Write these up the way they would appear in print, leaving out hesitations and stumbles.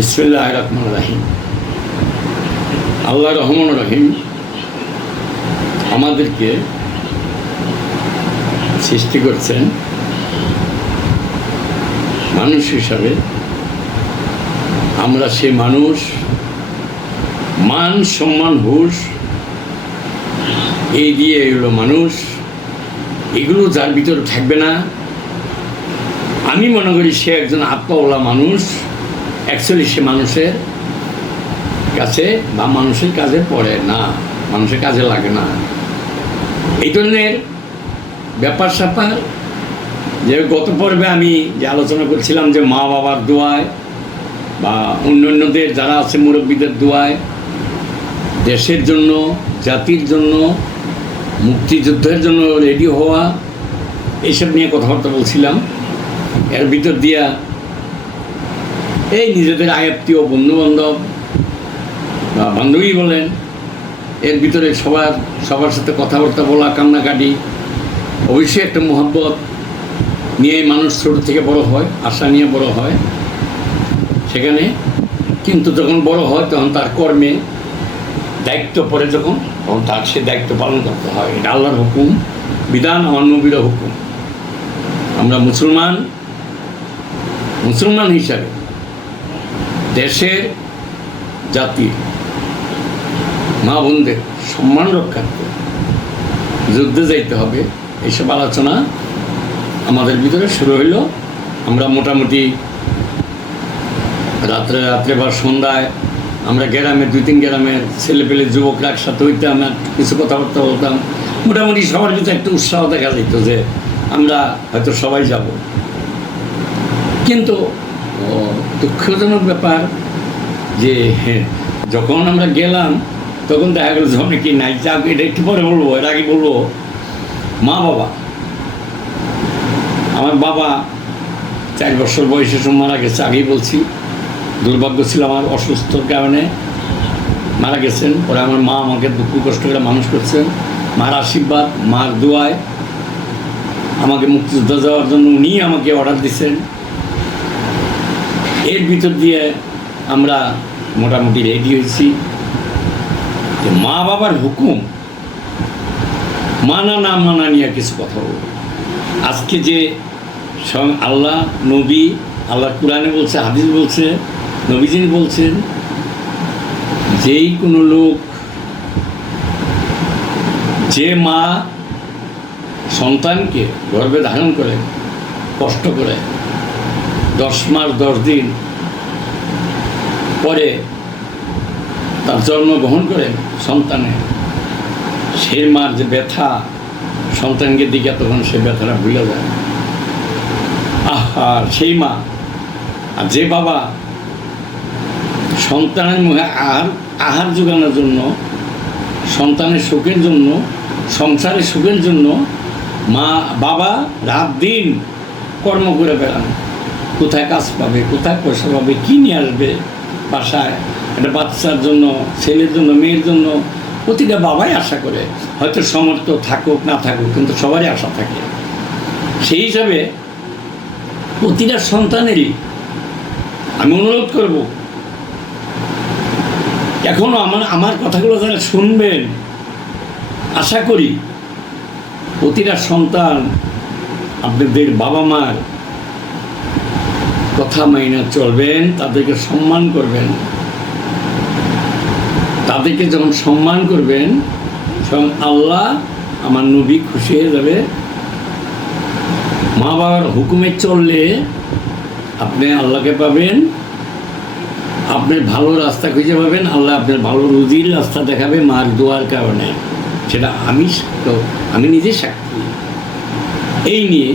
বিসমিল্লাহির রহমানির রহিম। আল্লাহ রহমান রহিম আমাদেরকে সৃষ্টি করছেন মানুষ হিসাবে। আমরা সে মানুষ, মান সম্মান হুশ এই দিয়ে এগুলো মানুষ, এগুলো যার ভিতরে থাকবে না, আমি মনে করি সে একজন আত্মাওয়ালা মানুষ। অ্যাকচুয়ালি সে মানুষের কাছে বা মানুষের কাজে পড়ে না, মানুষের কাজে লাগে না। এই ধরনের ব্যাপার স্যাপার যে গত পর্বে আমি যে আলোচনা করছিলাম যে মা বাবার দোয়ায় বা অন্যান্যদের যারা আছে মুরব্বীদের দোয়ায়, দেশের জন্য, জাতির জন্য, মুক্তিযুদ্ধের জন্য রেডি হওয়া, এইসব নিয়ে কথাবার্তা বলছিলাম। এর ভিতর দিয়া এই নিজেদের আয়াত্মীয় বন্ধুবান্ধব বা বান্ধবী বলেন, এর ভিতরে সবার সাথে কথাবার্তা বলা, কান্নাকাটি, অবশ্যই একটা মোহাব্বত নিয়ে মানুষ ছোট থেকে বড় হয়, আশা নিয়ে বড় হয়। সেখানে কিন্তু যখন বড় হয় তখন তার কর্মে দায়িত্ব পড়ে, তখন তার সে দায়িত্ব পালন করতে হয়। এটা আল্লাহর হুকুম, বিধান, আমার নবীর হুকুম। আমরা মুসলমান হিসাবে দেশের, জাতির, মা বোনদের সম্মান রক্ষার্থে যুদ্ধে যাইতে হবে। এইসব আলোচনা আমাদের ভিতরে শুরু হইল। আমরা মোটামুটি রাত্রে বা সন্ধ্যায় আমরা গ্রামে 2-3 গ্রামের ছেলেপেলে যুবকরা একসাথে হইতাম, কিছু কথাবার্তা বলতাম। মোটামুটি সবার ভিতরে একটু উৎসাহ দেখা যেত যে আমরা হয়তো সবাই যাব। কিন্তু দুঃখজনক ব্যাপার যে যখন আমরা গেলাম তখন দেখা গেল যে অনেকেই নাই। যাক, এটা একটু পরে বলবো, এর আগে বলবো মা বাবা। আমার বাবা 4 বছর বয়সে সময় মারা গেছে, আগেই বলছি। দুর্ভাগ্য ছিল আমার, অসুস্থর কারণে মারা গেছেন। পরে আমার মা আমাকে দুঃখ কষ্ট করে মানুষ করছেন। মার আশীর্বাদ, মার দোয়ায় আমাকে মুক্তিযুদ্ধ যাওয়ার জন্য উনি আমাকে অর্ডার দিচ্ছেন। এর ভিতর দিয়ে আমরা মোটামুটি রেডি হয়েছি যে মা বাবার হুকুম মানা না মানা নিয়ে কিছু কথা বলব। আজকে যে আল্লাহ, নবী, আল্লাহ কোরআনে বলছে, হাদিস বলছে, নবীজি বলছেন, যেই কোনো লোক, যে মা সন্তানকে গর্ভে ধারণ করে, কষ্ট করে 10 মাস 10 দিন পরে তার জন্মগ্রহণ করেন সন্তানে, সেই মার যে ব্যথা সন্তানকে দিকে, তখন সে ব্যথাটা ভুলে যায়। সেই মা আর যে বাবা সন্তানের মুখে আহার জোগানোর জন্য, সন্তানের সুখের জন্য, সংসারের সুখের জন্য বাবা রাত দিন কর্ম করে বেড়ান। কোথায় কাজ পাবে, কোথায় পয়সা পাবে, কী নিয়ে আসবে বাসায় একটা বাচ্চার জন্য, ছেলের জন্য, মেয়ের জন্য। প্রতিটা বাবাই আশা করে, হয়তো সমর্থ থাকুক না থাকুক, কিন্তু সবারই আশা থাকে। সেই হিসাবে প্রতিটা সন্তানেরই আমি অনুরোধ করব, এখনও আমার কথাগুলো যারা শুনবেন, আশা করি প্রতিটা সন্তান আপনাদের বাবা মার কথা মাইনা চলবেন, তাদেরকে সম্মান করবেন। তাদেরকে যখন সম্মান করবেন, স্বয়ং আল্লাহ, আমার নবী খুশি হয়ে যাবে। মা বাবার হুকুমে চললে আপনি আল্লাহকে পাবেন, আপনার ভালো রাস্তা খুঁজে পাবেন। আল্লাহ আপনার ভালো রুজির রাস্তা দেখাবে মার দোয়ার কারণে। সেটা আমি নিজে সাক্ষী। এই নিয়ে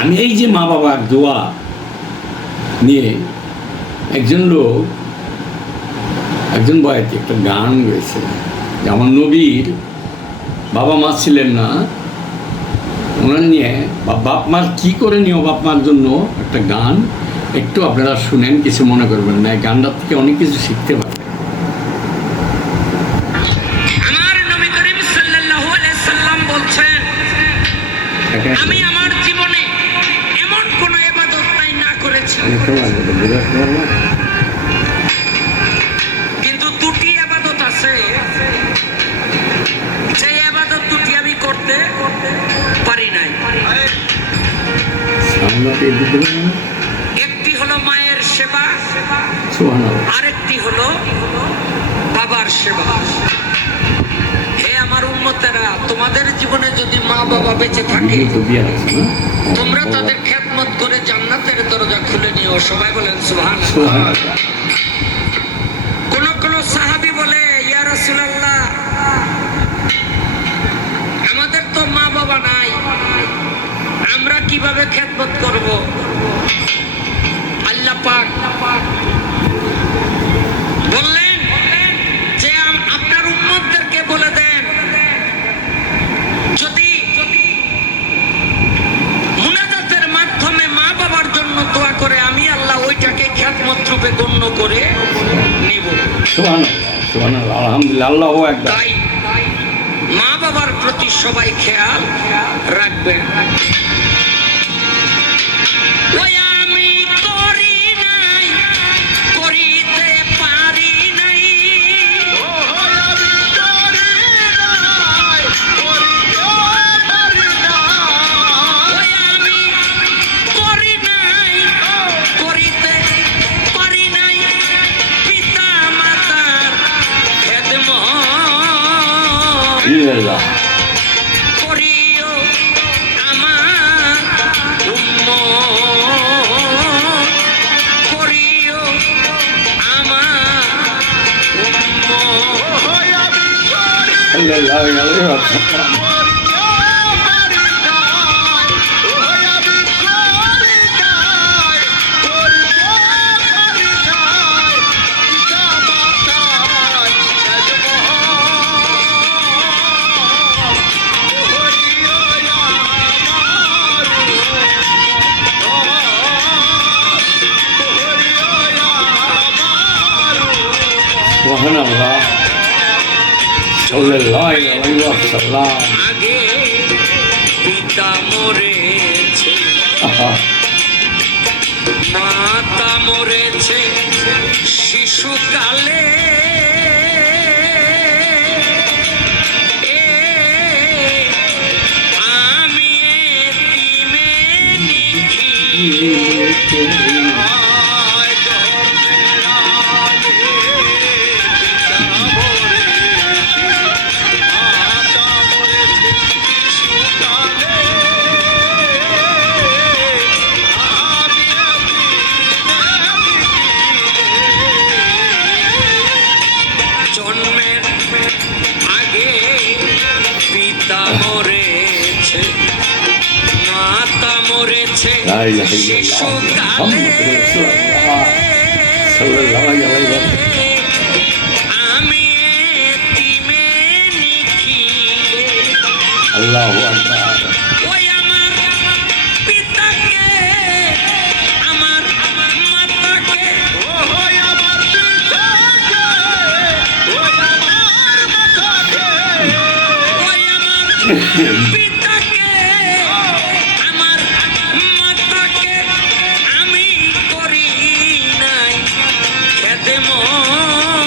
আমি এই যে মা বাবার দোয়া নিয়ে একজন বয়াতি একটা গান গেছে যে আমার নবীর বাবা মা ছিলেন না, ওনার নিয়ে বাপ মার কী করে নিও, বাপ মার জন্য একটা গান একটু আপনারা শুনেন, কিছু মনে করবেন না। এই গানটার থেকে অনেক কিছু শিখতে পারবেন। আমার নবী করিম সাল্লাল্লাহু আলাইহি সাল্লাম বলছেন, আমি আমার জীবনে এমন কোনো ইবাদত না করেছি একটি হলো মায়ের সেবা, সুবহানাল্লাহ। আরেকটি হলো বাবার সেবা। হে আমার উম্মতেরা, তোমাদের জীবনে যদি মা বাবা বেঁচে থাকে, তোমরা তাদের খেদমত করে জান্নাতের দরজা খুলে নিও। সবাই বলেন সুবহানাল্লাহ। সুবহানাল্লাহ। কোন সাহাবী বলে, ইয়া রাসূলুল্লাহ, আমাদের তো মা বাবা নাই, আমরা কিভাবে খেদমত করব? আল্লাহ পাক বললেন যে আপনার উম্মতদেরকে বলে দেন, যদি মুনাজাতের মাধ্যমে মা বাবার জন্য দোয়া করে, আমি আল্লাহ ওইটাকে খেদমত রূপে গণ্য করে নিব। সুবহানাল্লাহ, সুবহানাল্লাহ, আলহামদুলিল্লাহ, আল্লাহু আকবার। তাই মা বাবার প্রতি সবাই খেয়াল রাখবেন। ওই আমি করি নাই, করিতে পারি নাই, ওই আমি করি নাই, করিতে পারি নাই, পিতা মাতার খেদমত ইল্লাল্লাহ। করিও আমার উম্মত, করিও আমার উম্মত। সাল্লাল্লাহু আলাইহি ওয়াসাল্লাম। সুবহানাল্লাহ, সাল্লাল্লাহু আলাইহি ওয়াসাল্লাম। আগে পিতা মরেছে, আহা, মাতা মরেছে শিশুকালে, আমি এতিমে নিখিল। জন্মের আগে পিতা মরেছে, মাতা মরেছে লা ইলাহা ইল্লাল্লাহ, মুহাম্মাদুর রাসূলুল্লাহ, সাল্লাল্লাহু আলাইহি ওয়াসাল্লাম। আমি এতিমে নিখিল। আল্লাহু আকবার। ওই আমার পিতাকে, আমার মাতাকে, ওই আমার পিতাকে, ওই আমার মাতাকে, ওই আমার পিতাকে, আমার মাতাকে আমি করি নাই খেদমত।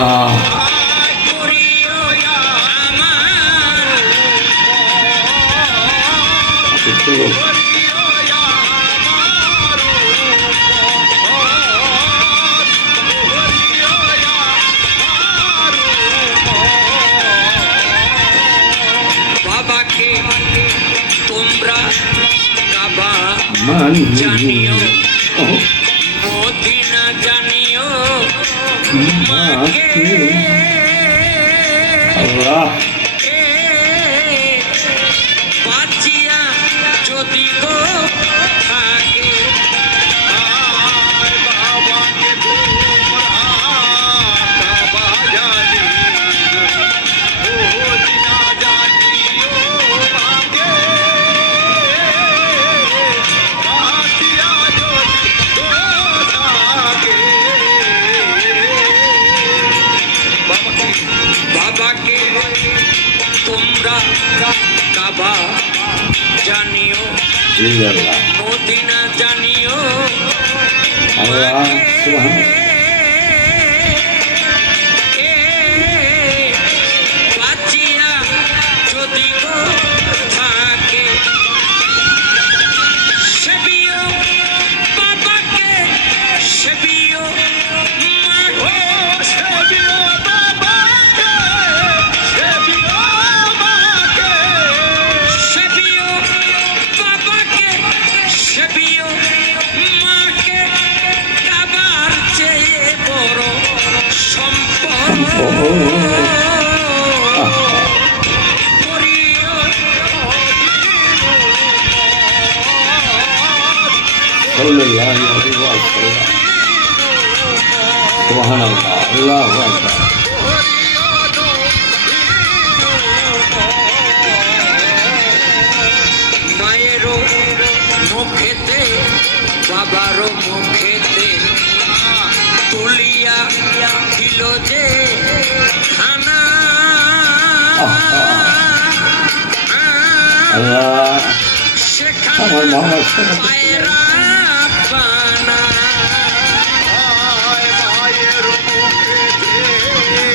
আহ, করিও আমার চলো। বাবাকে তোমরা কাবা জানিও মদিনা জানিও, মাকে আল্লাহ। বাঁচিয়া যদি গো থাকে, বাবাকে তোমরা কাবা জানিও, মদিনা জানিও, মাকে বাঁচিয়া যদি গো থাকে। বাবাকে তোমরা কাবা জানিও, ইল্লাল্লাহ, মদিনা জানিও, আল্লাহ। সুবহানাল্লাহ। বাঁচিয়া যদি গো থাকে, সাল্লাল্লাহু আলাইহি ওয়াসাল্লাম। সুবহানাল্লাহ, আল্লাহু আকবার। মায়েরও মুখেতে বাবারও মুখেতে তুলিয়া দিল যে খানা, আল্লাহ সেখানে আমার মোহাম্মদ পায়রা পানা। মায়ের মুখেতে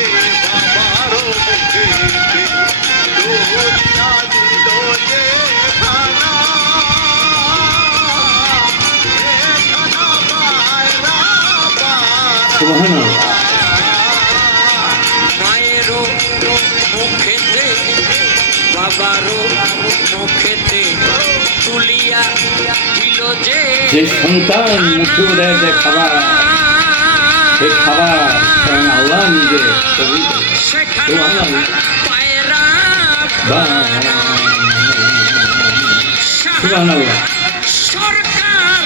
বাবারও মুখেতে দুনিয়া দিল যে খানা, এখানা পায়রা পানা। সুবহানাল্লাহ। মায়েরও মুখেতে বাবারও মুখেতে তুলিয়া দিল যে যে সন্তান মুখে উড়ে যে খাবার, সে খাবার স্বয়ং আল্লাহ নিজে কবুল করেন। সেখানে সুবহানাল্লাহ। পায়রা সুবহানাল্লাহ। সরকার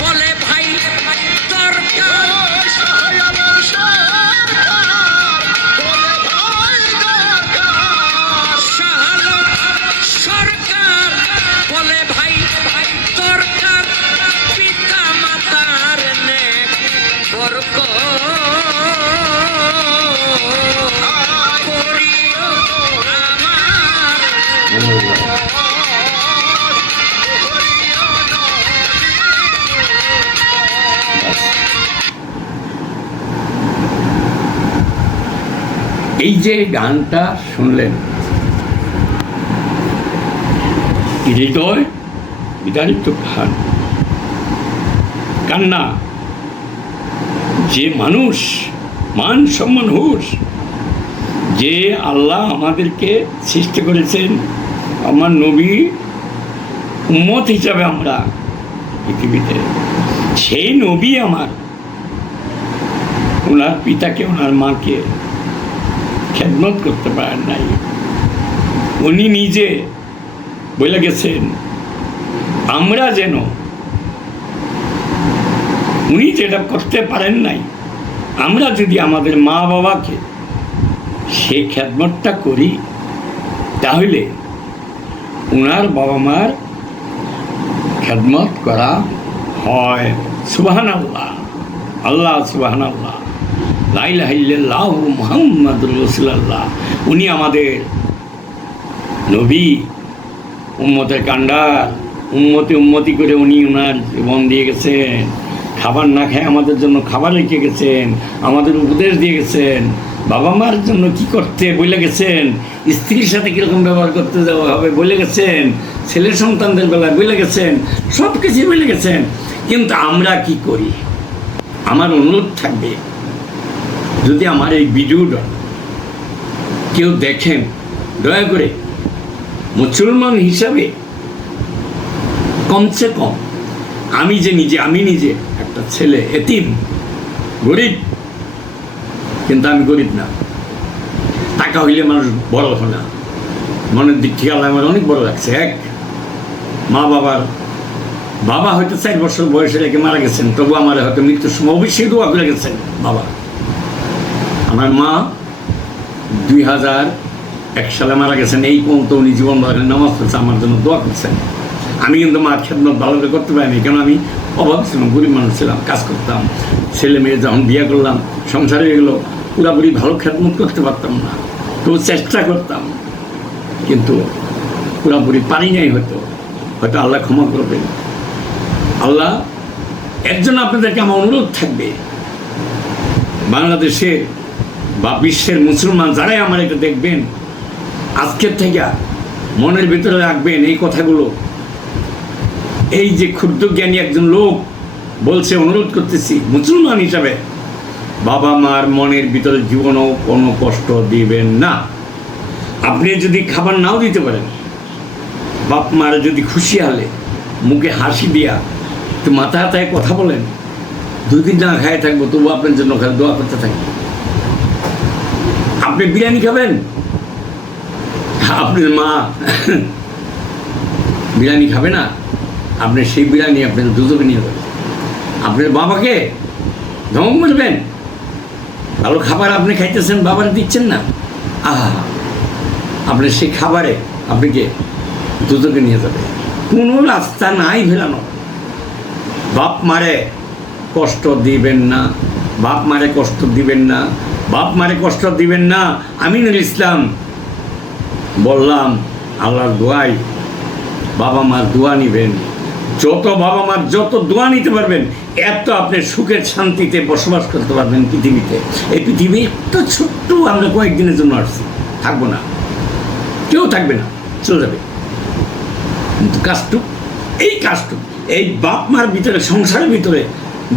বলে ভাই দরকার, শাহালম সরকার বলে ভাই দরকার, পিতা মাতার নেক বরকত করিও আমার। এই যে গানটা শুনলেন, হৃদয় বিদারিত গান, কান্না। যে মানুষ মান সম্মান হুশ, যে আল্লাহ আমাদেরকে সৃষ্টি করেছেন, আমার নবী উম্মত হিসাবে আমরা পৃথিবীতে, সেই নবী আমার ওনার পিতাকে ওনার মাকে খেদমত করতে পারেন নাই। উনি নিজে বলে গেছেন আমরা যেন, উনি যেটা করতে পারেন নাই, আমরা যদি আমাদের মা বাবাকে সেই খেদমতটা করি, তাহলে ওনার বাবা মার খেদমত করা হয়। সুবহানাল্লাহ, আল্লাহ সুবহানাল্লাহ, লা ইলাহা ইল্লাল্লাহু মুহাম্মাদুর রাসূলুল্লাহ। উনি আমাদের নবী, উম্মতের কান্ডার, উম্মতি করে উনি ওনার জীবন দিয়ে গেছেন। খাবার না খেয়ে আমাদের জন্য খাবার রেখে গেছেন, আমাদের উপদেশ দিয়ে গেছেন, বাবা মার জন্য কি করতে বলে গেছেন, স্ত্রীর সাথে কীরকম ব্যবহার করতে দেওয়া হবে বলে গেছেন, ছেলে সন্তানদের বেলায় বলে গেছেন, সব কিছুই বলে গেছেন। কিন্তু আমরা কি করি? আমার অনুরোধ থাকবে, যদি আমার এই ভিডিওটা কেউ দেখেন, দয়া করে মুসলমান হিসাবে কমসে কম আমি নিজে একটা ছেলে, এতিম, গরিব, কিন্তু আমি গরিব না, টাকা হইলে মানুষ বড় হয় না, মনের দিক থেকে আল্লাহ আমার অনেক বড় লাগছে। এক, বাবা হয়তো 4 বছর বয়সে রেখে মারা গেছেন, তবু আমার হয়তো মৃত্যুর সময় অবশ্যই দোয়া করে গেছেন বাবা। আমার মা 2001 সালে মারা গেছেন, এই পর্যন্ত উনি জীবন বাগানে নামাজ পড়ছে, আমার জন্য দোয়া করছেন। আমি কিন্তু মার খেদমত ভালো করে করতে পারিনি, কেন আমি অভাব ছিলাম, গরিব মানুষ ছিলাম, কাজ করতাম। ছেলে মেয়ে যখন বিয়ে করলাম, সংসারে এগুলো পুরাপুরি ভালো খেদমত করতে পারতাম না, তবু চেষ্টা করতাম, কিন্তু পুরাপুরি পারি নাই। হয়তো আল্লাহ ক্ষমা করবেন। আল্লাহ, একজন আপনাদেরকে আমার অনুরোধ থাকবে, বাংলাদেশের বা বিশ্বের মুসলমান যারাই আমার এটা দেখবেন, আজকের থেকে মনের ভিতরে রাখবেন এই কথাগুলো। এই যে ক্ষুদ্র জ্ঞানী একজন লোক বলছে, অনুরোধ করতেছি মুসলমান হিসাবে, বাবা মার মনের ভিতরে জীবনেও কোনো কষ্ট দিবেন না। আপনি যদি খাবার নাও দিতে পারেন, বাপ মার যদি খুশি হলে মুখে হাসি দিয়া একটু মাথা হাতায় কথা বলেন, 2 দিন না খায় থাকবো, তবু আপনার জন্য দোয়া করতে থাকবো। আপনি বিরিয়ানি খাবেন, আপনার মা বিরিয়ানি খাবে না, আপনি সেই বিরিয়ানি আপনি দুজকে নিয়ে যাবেন। আপনার বাবাকে ধমক বলবেন, ভালো খাবার আপনি খাইতেছেন, বাবার দিচ্ছেন না, আহা, আপনার সেই খাবারে আপনাকে দুজকে নিয়ে যাবে। কোনো রাস্তা নাই ভেলানো। বাপ মারে কষ্ট দিবেন না, বাপ মারে কষ্ট দিবেন না, বাপ মারে কষ্ট দিবেন না। আমিনুল ইসলাম বললাম, আল্লাহর দোয়াই বাবা মার দোয়া নিবেন। যত বাবা মার যত দোয়া নিতে পারবেন, এত আপনি সুখের শান্তিতে বসবাস করতে পারবেন পৃথিবীতে। এই পৃথিবী এত ছোট্ট, আমরা কয়েকদিনের জন্য আসছি, থাকবো না, কেউ থাকবে না, চলে যাবে। কিন্তু কাজটুক, এই কাজটুক, এই বাপ মার ভিতরে, সংসারের ভিতরে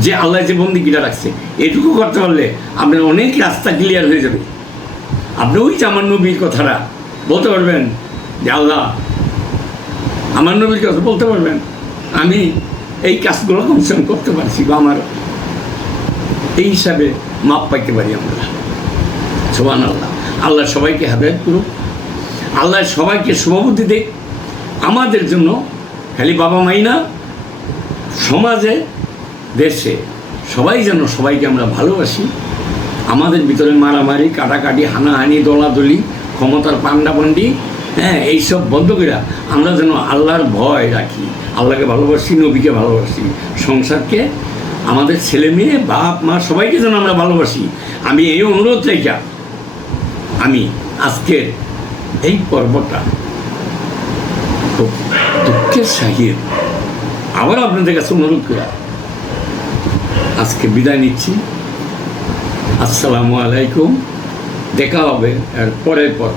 যে আল্লাহ যে বন্দিগিটা রাখছে, এটুকু করতে পারলে আপনার অনেক রাস্তা ক্লিয়ার হয়ে যাবে। আপনি ওই যে আমার নবীর কথাটা বলতে পারবেন যে আল্লাহ, আমার নবীর কথা বলতে পারবেন, আমি এই কাজগুলো কমসম করতে পারছি, বা আমার এই হিসাবে মাপ পাইতে পারি আমরা। সুবহানাল্লাহ। আল্লাহ সবাইকে হেদায়েত করুক, আল্লাহ সবাইকে শুভবুদ্ধি দেখ। আমাদের জন্য খালি বাবা মাই না, সমাজে, দেশে সবাই যেন সবাইকে আমরা ভালোবাসি। আমাদের ভিতরে মারামারি, কাটাকাটি, হানাহানি, দলাদলি, ক্ষমতার পান্ডাপান্ডি, হ্যাঁ, এইসব বন্ধ করে আমরা যেন আল্লাহর ভয় রাখি, আল্লাহকে ভালোবাসি, নবীকে ভালোবাসি, সংসারকে, আমাদের ছেলে মেয়ে, বাপ মা সবাইকে যেন আমরা ভালোবাসি। আমি এই অনুরোধ রেখা আমি আজকের এই পর্বটা খুব দুঃখের সাহিত আবার আপনাদের কাছে অনুরোধ করে আজকে বিদায় নিচ্ছি। আসসালামু আলাইকুম। দেখা হবে এর পরের পর।